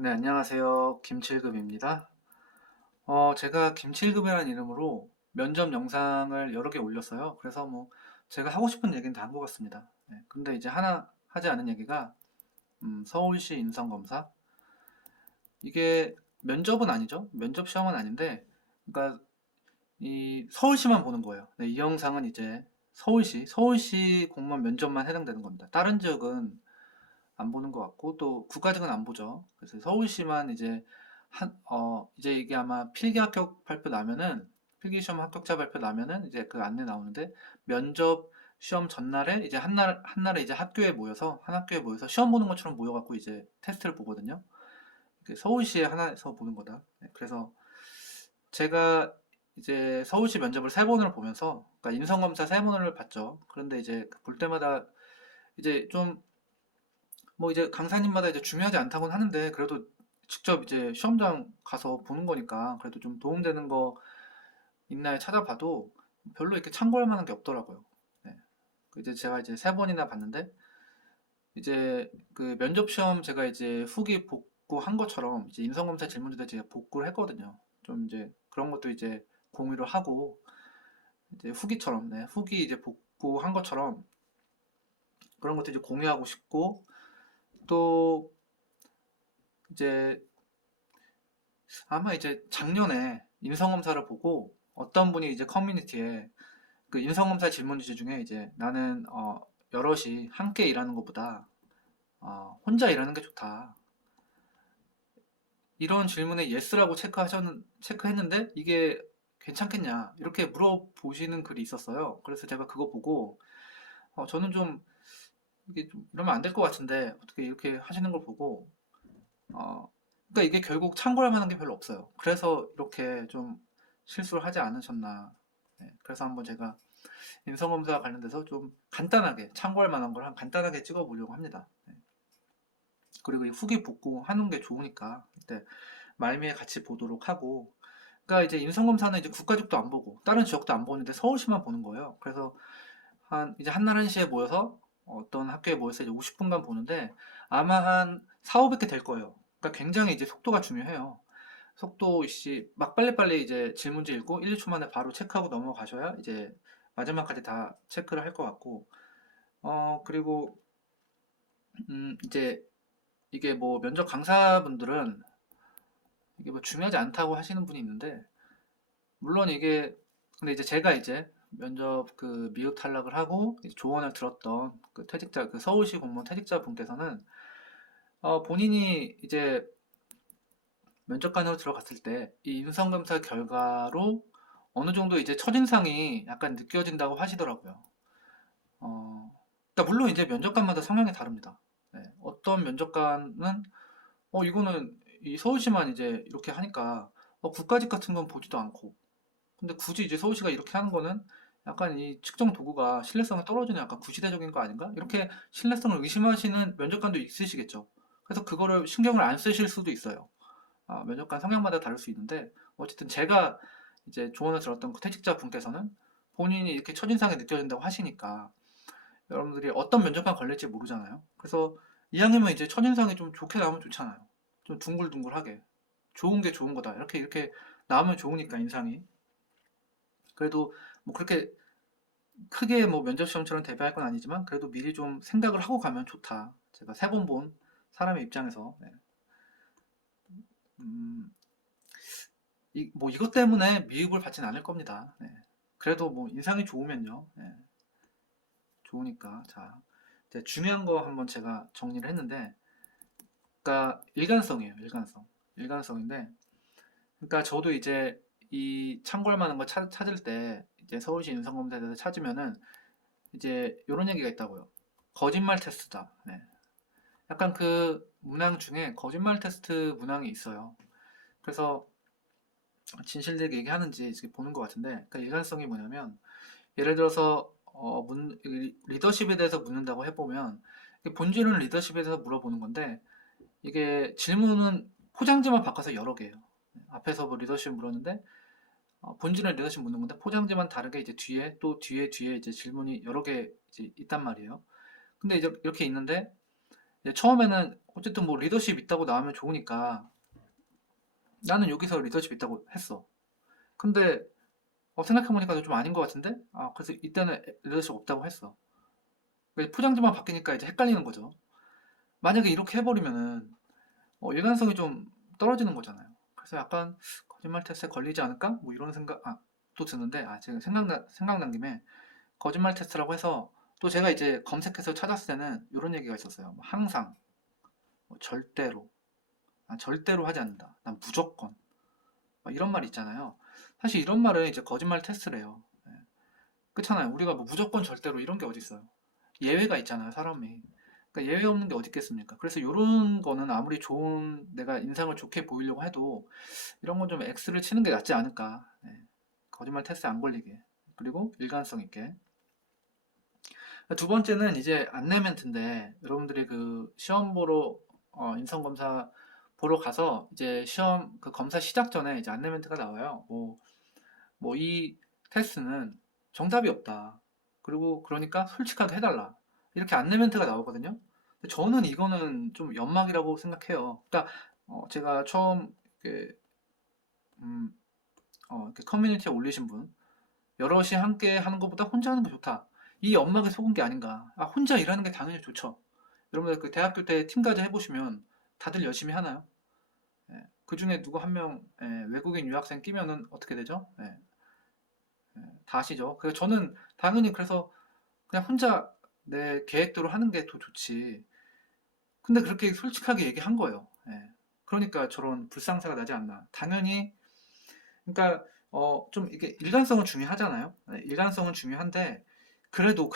네, 안녕하세요. 김칠급입니다. 제가 김칠급이라는 이름으로 면접 영상을 여러 개 올렸어요. 그래서 뭐 제가 하고 싶은 얘기는 다 한 것 같습니다. 네, 근데 이제 하나 하지 않은 얘기가 서울시 인성검사 이게 면접은 아니죠. 면접 시험은 아닌데, 그러니까 이 서울시만 보는 거예요. 네, 이 영상은 이제 서울시 공무원 면접만 해당되는 겁니다. 다른 지역은 안 보는 것 같고 또 국가직은 안 보죠. 그래서 서울시만 이제 이제 이게 아마 필기 합격 발표 나면은 필기 시험 합격자 발표 나면은 이제 그 안내 나오는데 면접 시험 전날에 이제 한날에 이제 학교에 모여서 한 학교에 모여서 시험 보는 것처럼 모여갖고 이제 테스트를 보거든요. 서울시에 하나에서 보는 거다. 네, 그래서 제가 이제 서울시 면접을 세 번을 보면서 그러니까 인성검사 세 번을 봤죠. 그런데 이제 그볼 때마다 이제 좀 뭐 이제 강사님마다 이제 중요하지 않다고는 하는데 그래도 직접 이제 시험장 가서 보는 거니까 그래도 좀 도움되는 거 있나 찾아봐도 별로 이렇게 참고할 만한 게 없더라고요. 네. 이제 제가 이제 세 번이나 봤는데 이제 그 면접 시험 제가 이제 후기 복구한 것처럼 이제 인성검사 질문지도 제가 복구를 했거든요. 좀 이제 그런 것도 이제 공유를 하고 이제 후기처럼 후기 이제 복구한 것처럼 그런 것도 이제 공유하고 싶고 또 이제 아마 이제 작년에 인성검사를 보고 어떤 분이 이제 커뮤니티에 그 인성검사 질문지 중에 이제 나는 여럿이 함께 일하는 것보다 혼자 일하는 게 좋다. 이런 질문에 예스라고 체크했는데 이게 괜찮겠냐 이렇게 물어보시는 글이 있었어요. 그래서 제가 그거 보고 저는 좀 이게 좀 이러면 안 될 것 같은데 어떻게 이렇게 하시는 걸 보고 그러니까 이게 결국 참고할 만한 게 별로 없어요. 그래서 이렇게 좀 실수를 하지 않으셨나. 네, 그래서 한번 제가 인성검사와 관련돼서 좀 간단하게 참고할 만한 걸 간단하게 찍어보려고 합니다. 네. 그리고 이 후기 복구하는 게 좋으니까 이때 말미에 같이 보도록 하고. 그러니까 이제 인성검사는 이제 국가직도 안 보고 다른 지역도 안 보는데 서울시만 보는 거예요. 그래서 이제 한날 한시에 모여서 어떤 학교에 모여서 이제 50분간 보는데 아마 한 4, 500개 될 거예요. 그러니까 굉장히 이제 속도가 중요해요. 속도 있이 막 빨리빨리 이제 질문지 읽고 1, 2초 만에 바로 체크하고 넘어가셔야 이제 마지막까지 다 체크를 할 것 같고 그리고 이제 이게 뭐 면접 강사분들은 이게 뭐 중요하지 않다고 하시는 분이 있는데 물론 이게 근데 이제 제가 이제 면접 그 미흡 탈락을 하고 이제 조언을 들었던 그 퇴직자 그 서울시 공무원 퇴직자 분께서는 본인이 이제 면접관으로 들어갔을 때 이 인성검사 결과로 어느 정도 이제 첫인상이 약간 느껴진다고 하시더라고요. 그러니까 물론 이제 면접관마다 성향이 다릅니다. 네, 어떤 면접관은 이거는 이 서울시만 이제 이렇게 하니까 국가직 같은 건 보지도 않고 근데 굳이 이제 서울시가 이렇게 하는 거는 약간 이 측정 도구가 신뢰성이 떨어지는 약간 구시대적인 거 아닌가? 이렇게 신뢰성을 의심하시는 면접관도 있으시겠죠. 그래서 그거를 신경을 안 쓰실 수도 있어요. 면접관 성향마다 다를 수 있는데 어쨌든 제가 이제 조언을 들었던 그 퇴직자 분께서는 본인이 이렇게 첫인상이 느껴진다고 하시니까 여러분들이 어떤 면접관 걸릴지 모르잖아요. 그래서 이왕이면 이제 첫인상이 좀 좋게 나오면 좋잖아요. 좀 둥글둥글하게 좋은 게 좋은 거다. 이렇게 나오면 좋으니까 인상이. 그래도 뭐 그렇게 크게 뭐 면접 시험처럼 대비할 건 아니지만 그래도 미리 좀 생각을 하고 가면 좋다. 제가 세 번 본 사람의 입장에서 네. 음, 뭐 이것 때문에 미흡을 받지는 않을 겁니다. 네. 그래도 뭐 인상이 좋으면요. 네. 좋으니까 자 이제 중요한 거 한번 제가 정리를 했는데 그러니까 일관성이에요. 일관성인데 그러니까 저도 이제 이 참고할 만한 거 찾을 때 이제 서울시 인성검사에 대해서 찾으면은 이제 이런 얘기가 있다고요. 거짓말 테스트다. 네. 약간 그 문항 중에 거짓말 테스트 문항이 있어요. 그래서 진실되게 얘기하는지 이렇게 보는 것 같은데, 그 일관성이 뭐냐면, 예를 들어서 리더십에 대해서 묻는다고 해보면, 본질은 리더십에 대해서 물어보는 건데, 이게 질문은 포장지만 바꿔서 여러 개예요. 앞에서 뭐 리더십 물었는데, 본질은 리더십 묻는 건데, 포장지만 다르게 이제 뒤에 뒤에 이제 질문이 여러 개 이제 있단 말이에요. 근데 이제 이렇게 있는데, 이제 처음에는 어쨌든 뭐 리더십 있다고 나오면 좋으니까 나는 여기서 리더십 있다고 했어. 근데 생각해보니까 좀 아닌 것 같은데? 그래서 이때는 리더십 없다고 했어. 포장지만 바뀌니까 이제 헷갈리는 거죠. 만약에 이렇게 해버리면은 일관성이 좀 떨어지는 거잖아요. 그래서 약간 거짓말 테스트에 걸리지 않을까? 뭐 이런 생각, 또 드는데, 지금 생각난 김에 거짓말 테스트라고 해서 또 제가 이제 검색해서 찾았을 때는 이런 얘기가 있었어요. 뭐 항상, 뭐 절대로, 난 절대로 하지 않는다. 난 무조건. 막 이런 말 있잖아요. 사실 이런 말은 이제 거짓말 테스트래요. 예. 그렇잖아요. 우리가 뭐 무조건 절대로 이런 게 어디 있어요. 예외가 있잖아요, 사람이. 그러니까 예외 없는 게 어디 있겠습니까? 그래서 이런 거는 아무리 좋은 내가 인상을 좋게 보이려고 해도 이런 건 좀 X를 치는 게 낫지 않을까. 네. 거짓말 테스트 안 걸리게. 그리고 일관성 있게. 두 번째는 이제 안내 멘트인데 여러분들이 그 시험 보러 인성 검사 보러 가서 이제 시험 그 검사 시작 전에 이제 안내 멘트가 나와요. 뭐 이 테스트는 정답이 없다. 그리고 그러니까 솔직하게 해달라. 이렇게 안내 멘트가 나오거든요. 근데 저는 이거는 좀 연막이라고 생각해요. 그러니까 제가 처음 이렇게, 음, 이렇게 커뮤니티에 올리신 분 여럿이 함께 하는 것보다 혼자 하는 게 좋다. 이 연막에 속은 게 아닌가. 혼자 일하는 게 당연히 좋죠. 여러분들 그 대학교 때 팀까지 해보시면 다들 열심히 하나요? 예. 그 중에 누구 한 명 외국인 유학생 끼면은 어떻게 되죠? 다 아시죠? 그래서 저는 당연히 그래서 그냥 혼자 내 계획대로 하는 게 더 좋지. 근데 그렇게 솔직하게 얘기한 거예요. 예. 그러니까 저런 불상사가 나지 않나. 당연히, 그러니까, 좀 이게 일관성은 중요하잖아요. 예, 일관성은 중요한데, 그래도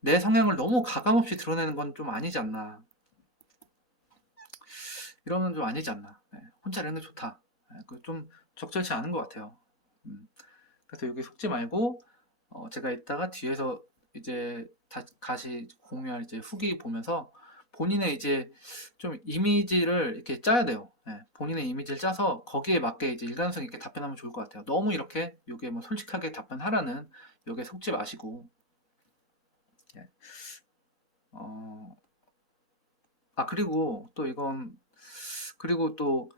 내 성향을 너무 가감없이 드러내는 건 좀 아니지 않나. 이러면 좀 아니지 않나. 예, 혼자 이러는 게 좋다. 좀 적절치 않은 것 같아요. 음. 그래서 여기 속지 말고 제가 이따가 뒤에서 이제 다시 공유할 이제 후기 보면서 본인의 이제 좀 이미지를 이렇게 짜야 돼요. 예, 본인의 이미지를 짜서 거기에 맞게 이제 일관성 있게 답변하면 좋을 것 같아요. 너무 이렇게 요게 뭐 솔직하게 답변하라는 요게 속지 마시고. 예. 어, 그리고 또 이건 그리고 또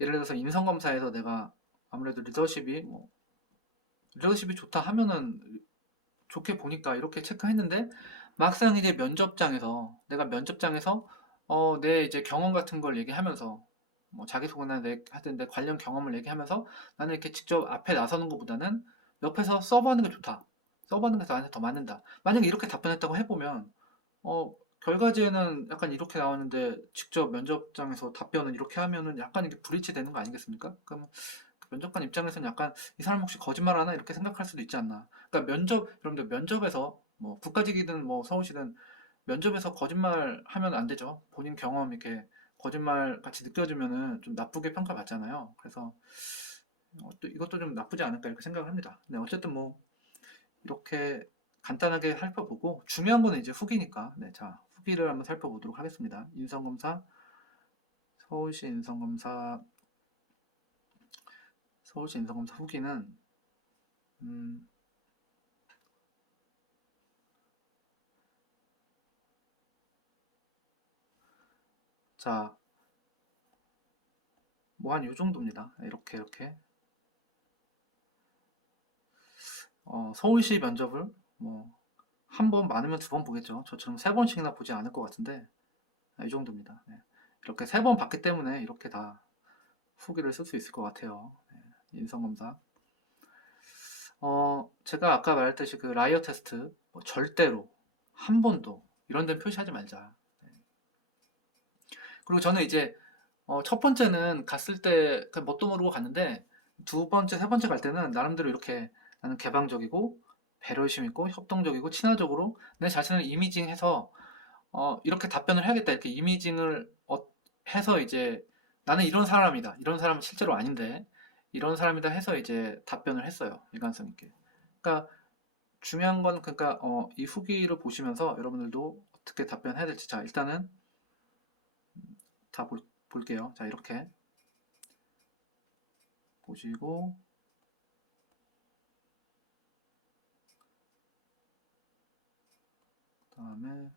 예를 들어서 인성검사에서 내가 아무래도 리더십이 좋다 하면은 좋게 보니까 이렇게 체크했는데 막상 이제 면접장에서 내가 면접장에서 내 이제 경험 같은 걸 얘기하면서 뭐 자기소개나 하여튼 내 관련 경험을 얘기하면서 나는 이렇게 직접 앞에 나서는 것보다는 옆에서 서브하는 게 좋다. 서브하는 게 나한테 더 맞는다. 만약에 이렇게 답변했다고 해보면 결과지에는 약간 이렇게 나오는데 직접 면접장에서 답변을 이렇게 하면은 약간 이게 불일치 되는 거 아니겠습니까? 그럼 면접관 입장에서는 약간 이 사람 혹시 거짓말하나 이렇게 생각할 수도 있지 않나. 그러니까 여러분들 면접에서 뭐 국가직이든 뭐 서울시든 면접에서 거짓말 하면 안 되죠. 본인 경험 이렇게 거짓말 같이 느껴지면은 좀 나쁘게 평가받잖아요. 그래서 또 이것도 좀 나쁘지 않을까 이렇게 생각을 합니다. 네, 어쨌든 뭐 이렇게 간단하게 살펴보고 중요한 거는 이제 후기니까 네, 자 후기를 한번 살펴보도록 하겠습니다. 인성검사 서울시 인성검사 서울시 인성검사 후기는 음, 자 뭐 한 요 정도입니다. 이렇게 서울시 면접을 뭐 한 번 많으면 두 번 보겠죠. 저처럼 세 번씩이나 보지 않을 것 같은데 이 정도입니다. 네. 이렇게 세 번 봤기 때문에 이렇게 다 후기를 쓸 수 있을 것 같아요. 네. 인성검사. 제가 아까 말했듯이 그 라이어 테스트 뭐 절대로 한 번도 이런 데는 표시하지 말자. 네. 그리고 저는 이제 첫 번째는 갔을 때 그냥 뭣도 모르고 갔는데 두 번째, 세 번째 갈 때는 나름대로 이렇게 나는 개방적이고 배려심 있고 협동적이고 친화적으로 내 자신을 이미징해서 이렇게 답변을 해야겠다 이렇게 이미징을 해서 이제 나는 이런 사람이다 이런 사람은 실제로 아닌데 이런 사람이다 해서 이제 답변을 했어요 일관성 있게. 그러니까 중요한 건 그러니까 이 후기를 보시면서 여러분들도 어떻게 답변해야 될지 자 일단은 다 볼게요. 자 이렇게 보시고 그다음에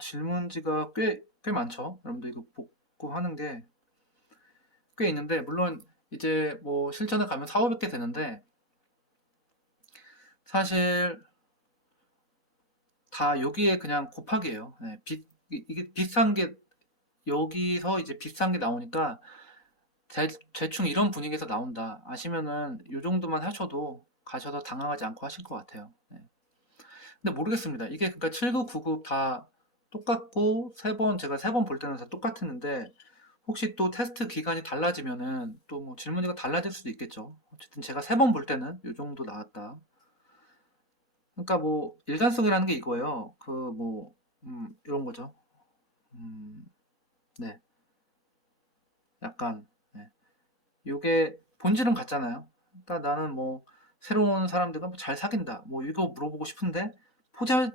질문지가 꽤 많죠. 여러분들 이거 복구하는 게 꽤 있는데, 물론 이제 뭐 실전에 가면 4, 500개 되는데, 사실 다 여기에 그냥 곱하기예요. 네, 이게 비싼 게, 여기서 이제 비싼 게 나오니까, 대충 이런 분위기에서 나온다 아시면은 이 정도만 하셔도 가셔서 당황하지 않고 하실 것 같아요. 네. 근데 모르겠습니다. 이게 그러니까 7급, 9급 다 똑같고 제가 세 번 볼 때는 다 똑같았는데 혹시 또 테스트 기간이 달라지면은 또 뭐 질문지가 달라질 수도 있겠죠. 어쨌든 제가 세 번 볼 때는 이 정도 나왔다. 그러니까 뭐 일관성이라는 게 이거예요. 그 뭐 이런 거죠. 음, 네, 약간 네. 이게 본질은 같잖아요. 그러니까 나는 뭐 새로운 사람들과 뭐잘 사귄다. 뭐 이거 물어보고 싶은데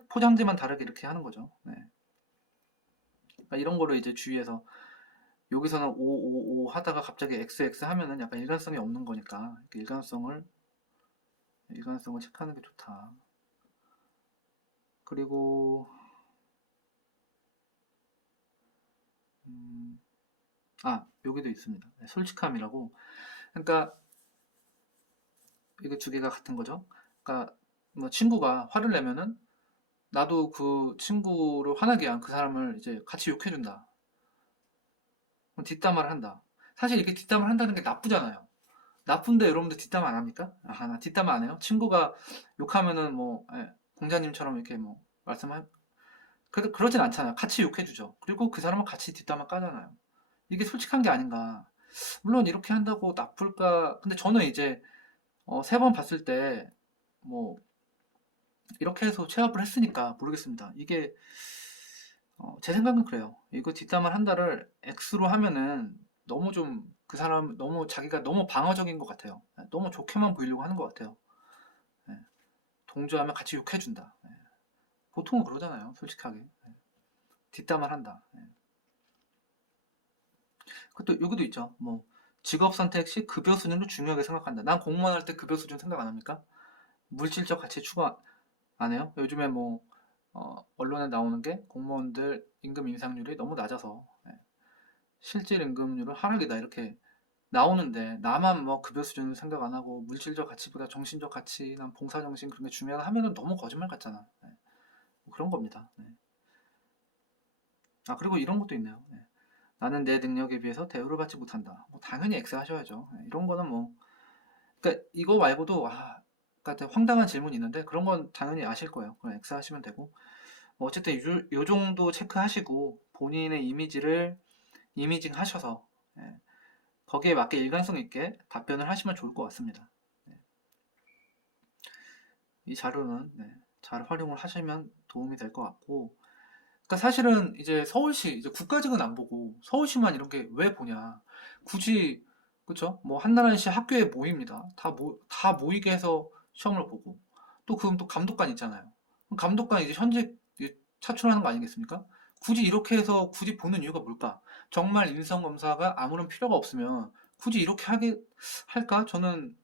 포장지만 다르게 이렇게 하는 거죠. 네. 그러니까 이런 거를 이제 주의해서 여기서는 5 하다가 갑자기 XX 하면은 약간 일관성이 없는 거니까 일관성을 체크하는 게 좋다. 그리고 음, 여기도 있습니다. 네, 솔직함이라고. 그러니까 이게 두 개가 같은 거죠. 그러니까 뭐 친구가 화를 내면은 나도 그 친구를 화나게 한 그 사람을 이제 같이 욕해준다. 그럼 뒷담화를 한다. 사실 이렇게 뒷담화를 한다는 게 나쁘잖아요. 나쁜데 여러분들 뒷담화 안 합니까? 나 뒷담화 안 해요. 친구가 욕하면은 뭐 공자님처럼 이렇게 뭐 말씀할 그러진 않잖아요. 같이 욕해주죠. 그리고 그 사람은 같이 뒷담화 까잖아요. 이게 솔직한 게 아닌가. 물론 이렇게 한다고 나쁠까? 근데 저는 이제 세 번 봤을 때 뭐 이렇게 해서 취합을 했으니까 모르겠습니다. 이게 제 생각은 그래요. 이거 뒷담화 한다를 X로 하면은 너무 좀 그 사람 너무 자기가 너무 방어적인 것 같아요. 너무 좋게만 보이려고 하는 것 같아요. 예, 동조하면 같이 욕해준다. 보통은 그러잖아요. 솔직하게. 뒷담화 한다. 그것도 여기도 있죠. 뭐 직업 선택 시 급여 수준을 중요하게 생각한다. 난 공무원 할 때 급여 수준 생각 안 합니까? 물질적 가치 추구 안 해요? 요즘에 뭐 언론에 나오는 게 공무원들 임금 인상률이 너무 낮아서 실질 임금률은 하락이다 이렇게 나오는데 나만 뭐 급여 수준을 생각 안 하고 물질적 가치보다 정신적 가치, 난 봉사 정신 그런 게 중요하다 하면은 너무 거짓말 같잖아. 뭐 그런 겁니다. 그리고 이런 것도 있네요. 나는 내 능력에 비해서 대우를 받지 못한다. 뭐 당연히 X 하셔야죠. 이런 거는 뭐 그러니까 이거 말고도 그러니까 되게 황당한 질문이 있는데 그런 건 당연히 아실 거예요. 그럼 X 하시면 되고 뭐 어쨌든 요 정도 체크하시고 본인의 이미지를 이미징 하셔서 거기에 맞게 일관성 있게 답변을 하시면 좋을 것 같습니다. 네. 이 자료는 잘 활용을 하시면 도움이 될 것 같고 그러니까 사실은 이제 서울시 이제 국가직은 안 보고 서울시만 이런 게 왜 보냐 굳이 그쵸 뭐 한나라시 학교에 모입니다 다 모이게 해서 시험을 보고 또 그럼 또 감독관 있잖아요 그럼 감독관 이제 현직 차출하는 거 아니겠습니까 굳이 이렇게 해서 굳이 보는 이유가 뭘까 정말 인성검사가 아무런 필요가 없으면 굳이 이렇게 하게 할까 저는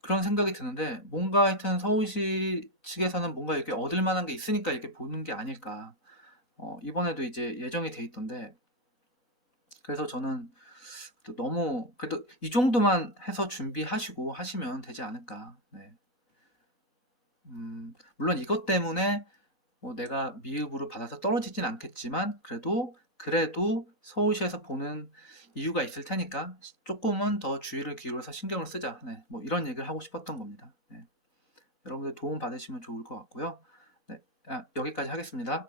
그런 생각이 드는데 뭔가 하여튼 서울시 측에서는 뭔가 이렇게 얻을 만한 게 있으니까 이렇게 보는 게 아닐까 이번에도 이제 예정이 돼 있던데 그래서 저는 또 너무 그래도 이 정도만 해서 준비하시고 하시면 되지 않을까. 네. 물론 이것 때문에 뭐 내가 미흡으로 받아서 떨어지진 않겠지만 그래도 서울시에서 보는 이유가 있을 테니까 조금은 더 주의를 기울여서 신경을 쓰자. 네. 뭐 이런 얘기를 하고 싶었던 겁니다. 네. 여러분들 도움 받으시면 좋을 것 같고요. 네. 여기까지 하겠습니다.